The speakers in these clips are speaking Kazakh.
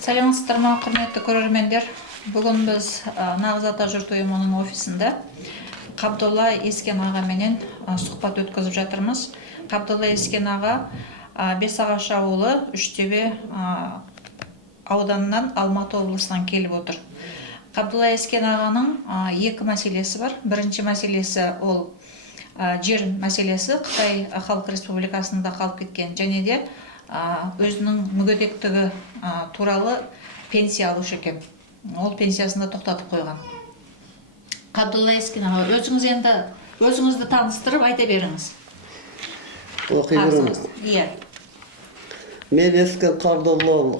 Сәлеметсіздер ме, құрметті көрермендер. Бүгін біз НАՂЫЗ АТАЖұрт ұйымының офисінде Қабдолла Ескен ағаменен сұхбат өткізіп жатырмыз. Қабдолла Ескен аға Бесағаш ауылы Үштөбе ауданынан Алматы облысынан келіп отыр. Қабдолла Ескен ағаның екі мәселесі бар. Бірінші мәселесі ол жер мәселесі, Қытай Халық Республикасында қалып кеткен, және де өзінің мүгедектігі туралы пенсия алушы екен. Ол пенсиясында тоқтатып қойған. Қабдолла Ескен аға, өзіңізді таныстырып айта беріңіз. Оқи беріңіз. Иә. Мен Ескен Қабдолла.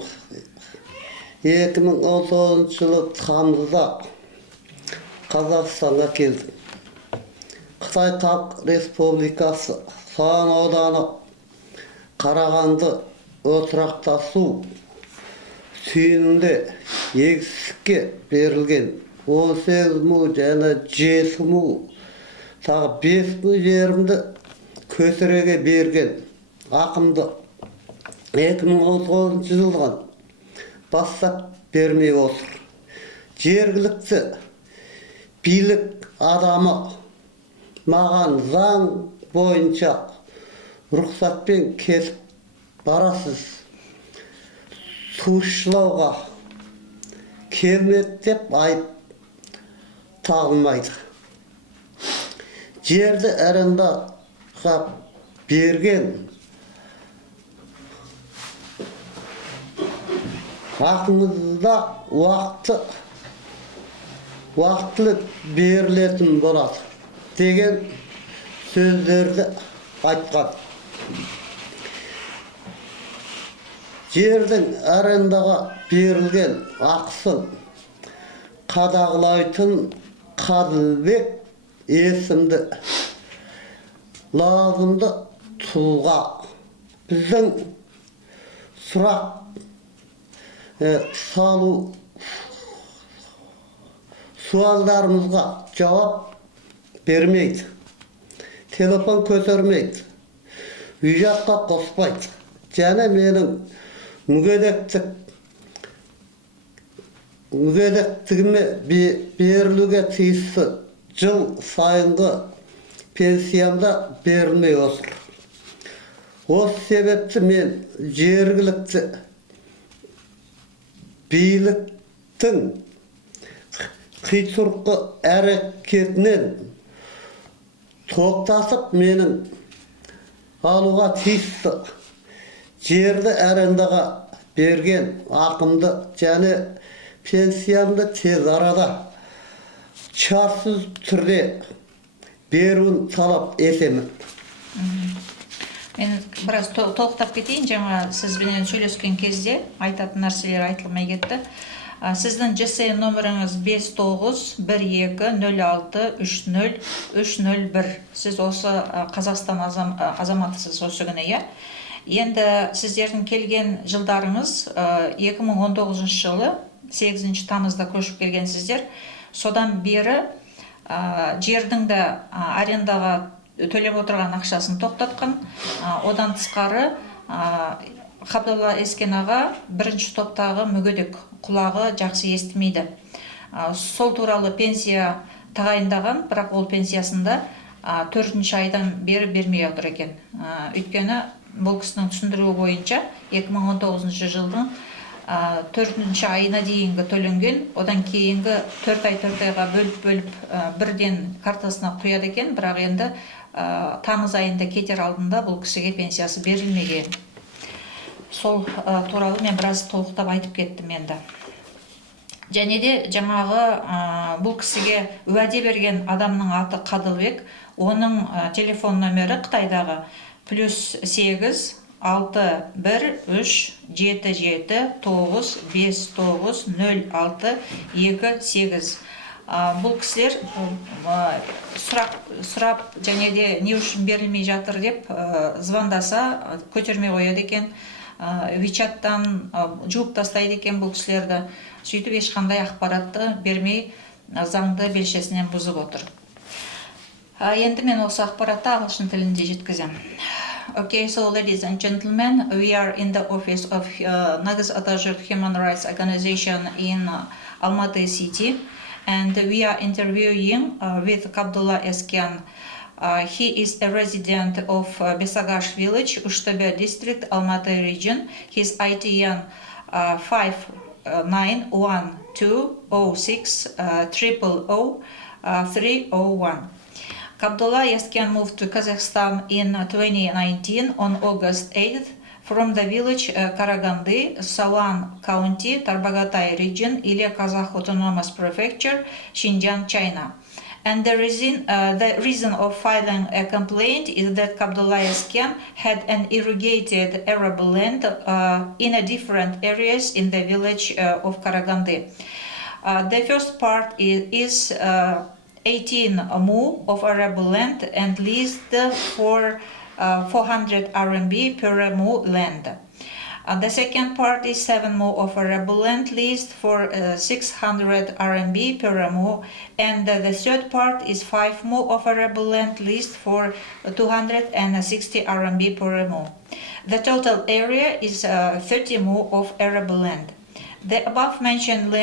2019 жылы тамызда Қазақстанға келдім. Қытай Халық Республикасы Соған ауданы Қарағанды отырақтасу сүйінінде егістікке берілген 18 мың және 7 мың тағы 5 мың жерімді көсіреге берген ақымды 2019 жылдан бастап бермей отыр. Жергілікті билік адамы маған заң бойынша рұқсатпен кесіп барасыз, сушылауға келмеді деп айып тағылмайды. Жерді арендаға берген ақымызда уақытылы берілетін болады деген сөздерді айтқан. Жердің арендаға берілген ақысын қадағалайтын Қадылбек есімді лауазымды тұлға біздің сұрақ салу суалдарымызға жауап бермейді, телефон көтермейді, үй жаққа қоспайды. Және менің мүгедектігіме берілуге тиісті жыл сайынғы пенсиямда берілмей отыр. Осы себепті мен жергілікті биліктің қитұрқы әрекетінен тоқтасып менің алуға тиісті жерді арендаға берген ақымды және пенсиямды тез арада шартсыз түрде беруін талап етемін. Мен біраз толықтап кетейін, жаңа сізбенен сөйлескен кезде айтатын нәрселер айтылмай кетті. Сіздің ЖСН номеріңіз 5906-06-30-301. Сіз осы Қазақстан азаматысыз осы күні, иә? Енді сіздердің келген жылдарыңыз 2019 жылы 8 тамызда көшіп келген сіздер. Содан бері жердің де арендаға төлеп отырған ақшасын тоқтатқан. Одан тысқары Қабдолла Ескен аға бірінші топтағы мүгедек, құлағы жақсы естімейді. Сол туралы пенсия тағайындаған, бірақ ол пенсиясында 4-ші айдан бері бермей отыр екен. Өйткені бұл кісінің түсіндіруі бойынша 2019 жылдың 4-ші айына дейінгі төленген, одан кейінгі 4 айға бөліп бірден картасына құяды екен, бірақ енді тамыз айында кетер алдында бұл кісіге пенсиясы берілмеген. Сол туралы мен біраз толықтап айтып кеттім енді. Және де жаңағы бұл кісіге уәде берген адамның аты Қадылбек, оның телефон номері Қытайдағы +8 61-77-959-06-28. Бұл кісілер сұрап және де не үшін берілмей жатыр деп звондаса көтермей қояды екен. Вичаттан жуып тастайды екен бұл кісілерді. Сөйтіп ешқандай ақпаратты бермей заңды белшесінен бұзып отыр. Енді мен осы ақпаратты ағылшын тілінде жеткіземін. Okay, so ladies and gentlemen, we are in the office of НАՂЫЗ Atajurt Human Rights Organization in Almaty City, and we are interviewing with Kabdulla Esken. He is a resident of Besagash village, Ushtabe district, Almaty region. His ITN 5912060000301. Kabdulla Esken moved to Kazakhstan in 2019 on August 8th from the village Karagandy, Sawan County, Tarbagatay region, Ilya Kazakh Autonomous Prefecture, Xinjiang, China. And the reason of filing a complaint is that Kabdulla Esken had an irrigated arable land in a different areas in the village of Karagandy. The first part is 18 mu of arable land and leased for 400 RMB per mu land. The second part is 7 mu of arable land leased for 600 RMB per mu, and the third part is 5 mu of arable land leased for 260 RMB per mu. The total area is 30 mu of arable land. The above-mentioned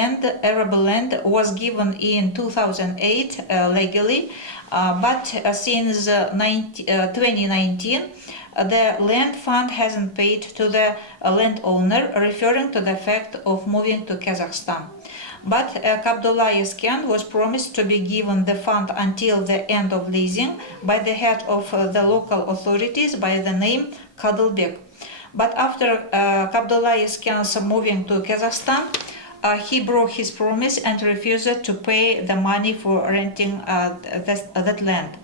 arable land was given in 2008 legally, but since 2019, the land fund hasn't paid to the landowner, referring to the fact of moving to Kazakhstan. But Kabdulla Esken was promised to be given the fund until the end of leasing by the head of the local authorities by the name Kadılbek. But after Kabdulla Esken's moving to Kazakhstan, he broke his promise and refused to pay the money for renting that land.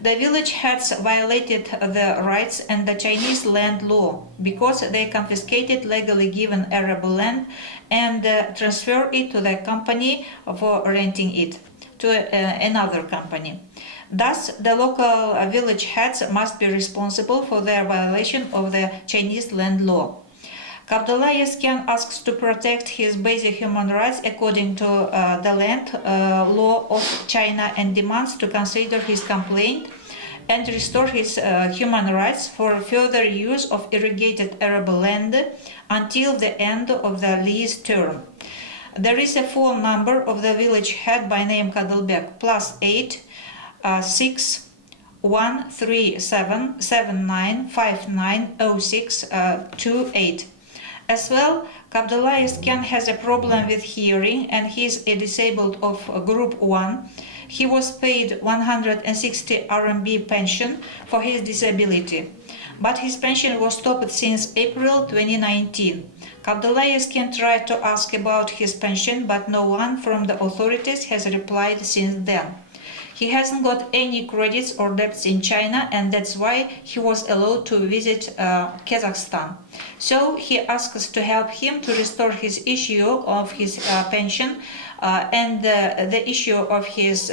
The village heads violated the rights and the Chinese land law because they confiscated legally given arable land and transferred it to the company for renting it to another company. Thus, the local village heads must be responsible for their violation of the Chinese land law. Kabdulla Esken asks to protect his basic human rights according to the land law of China and demands to consider his complaint and restore his human rights for further use of irrigated arable land until the end of the lease term. There is a phone number of the village head by name Kadılbek, +8 6 137 79590628. As well, Kabdulla Esken has a problem with hearing and he is a disabled of group 1. He was paid 160 RMB pension for his disability, but his pension was stopped since April 2019. Kabdulla Esken tried to ask about his pension, but no one from the authorities has replied since then. He hasn't got any credits or debts in China, and that's why he was allowed to visit Kazakhstan. So he asks to help him to restore his issue of his pension and the issue of his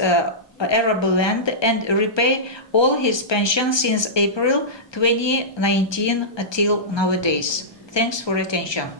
arable land and repay all his pension since April 2019 until nowadays. Thanks for attention.